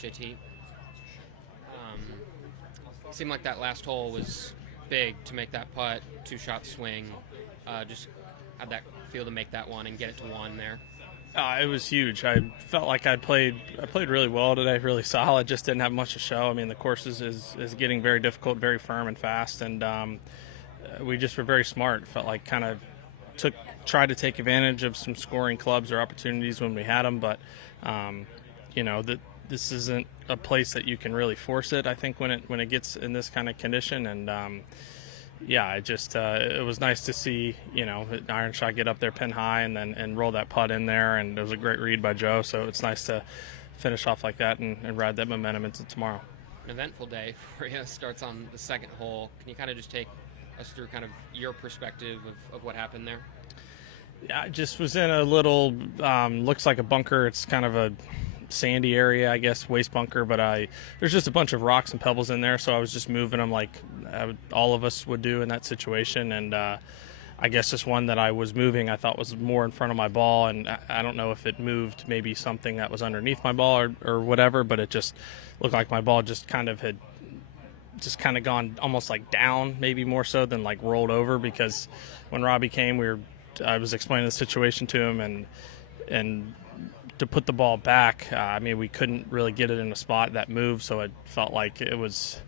JT. Seemed like that last hole was big to make that putt, 2-shot swing. Just had that feel to make that one and get it to one there. It was huge. I felt like I played really well today, really solid. Just didn't have much to show. I mean, the course is getting very difficult, very firm and fast, and we just were very smart. Felt like kind of tried to take advantage of some scoring clubs or opportunities when we had them, but this isn't a place that you can really force it. I think when it gets in this kind of condition, and it was nice to see iron shot get up there pin high and roll that putt in there, and it was a great read by Joe. So it's nice to finish off like that and ride that momentum into tomorrow. An eventful day for you. Starts on the second hole. Can you kind of just take us through kind of your perspective of what happened there? Yeah, I just was in a little looks like a bunker. It's kind of a sandy area, I guess, waste bunker, but there's just a bunch of rocks and pebbles in there, so I was just moving them like all of us would do in that situation, and I guess just one that I was moving I thought was more in front of my ball, and I don't know if it moved maybe something that was underneath my ball or whatever, but it just looked like my ball just kind of had just kind of gone almost like down, maybe more so than like rolled over, because when Robbie came, I was explaining the situation to him, and to put the ball back, we couldn't really get it in a spot that moved, so it felt like it was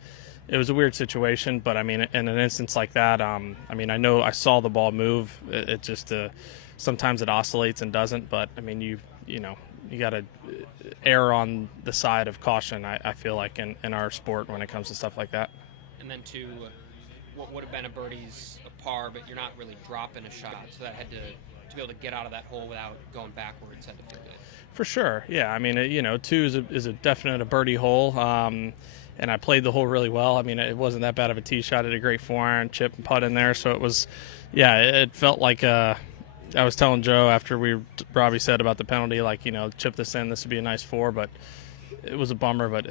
a weird situation. But in an instance like that, I know I saw the ball move. It just sometimes it oscillates and doesn't. But you got to err on the side of caution. I feel like in our sport when it comes to stuff like that. And then what would have been a birdie's a par, but you're not really dropping a shot, so that had to be able to get out of that hole without going backwards had to feel good. For sure, yeah. 2 is a definite birdie hole, and I played the hole really well. It wasn't that bad of a tee shot. I had a great 4-iron chip and putt in there, so it was, it felt like I was telling Joe after Robbie said about the penalty, chip this in, this would be a nice 4, but it was a bummer. But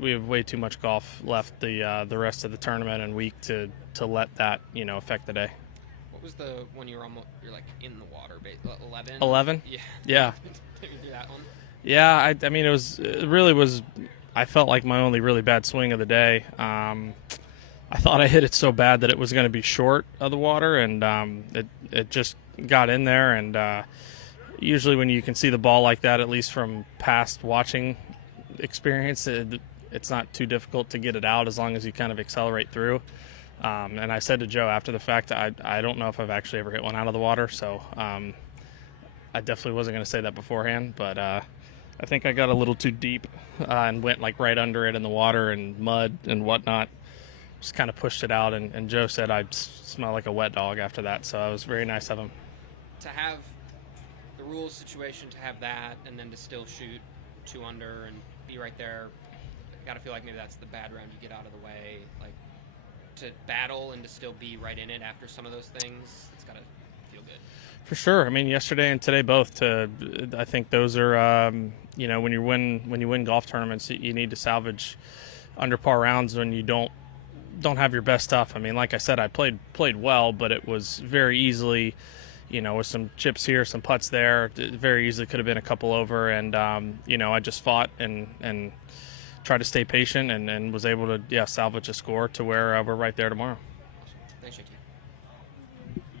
we have way too much golf left the rest of the tournament and week to let that affect the day. What was the when you're like in the water? 11. 11. Yeah. Take me through that one. Yeah, it really was. I felt like my only really bad swing of the day. I thought I hit it so bad that it was going to be short of the water, and it just got in there. And usually when you can see the ball like that, at least from past watching experience, it's not too difficult to get it out as long as you kind of accelerate through. And I said to Joe after the fact, I don't know if I've actually ever hit one out of the water, so I definitely wasn't going to say that beforehand, but I think I got a little too deep and went like right under it in the water and mud and whatnot. Just kind of pushed it out, and Joe said I'd smell like a wet dog after that, so it was very nice of him. To have the rules situation, to have that, and then to still shoot 2 under and be right there, I got to feel like maybe that's the bad round you get out of the way, like to battle and to still be right in it after some of those things, it's got to feel good. For sure. Yesterday and today both. I think those are, when you win golf tournaments, you need to salvage under par rounds when you don't have your best stuff. Like I said, I played well, but it was very easily, with some chips here, some putts there, it very easily could have been a couple over. And I just fought and tried to stay patient and was able to salvage a score to where we're right there tomorrow.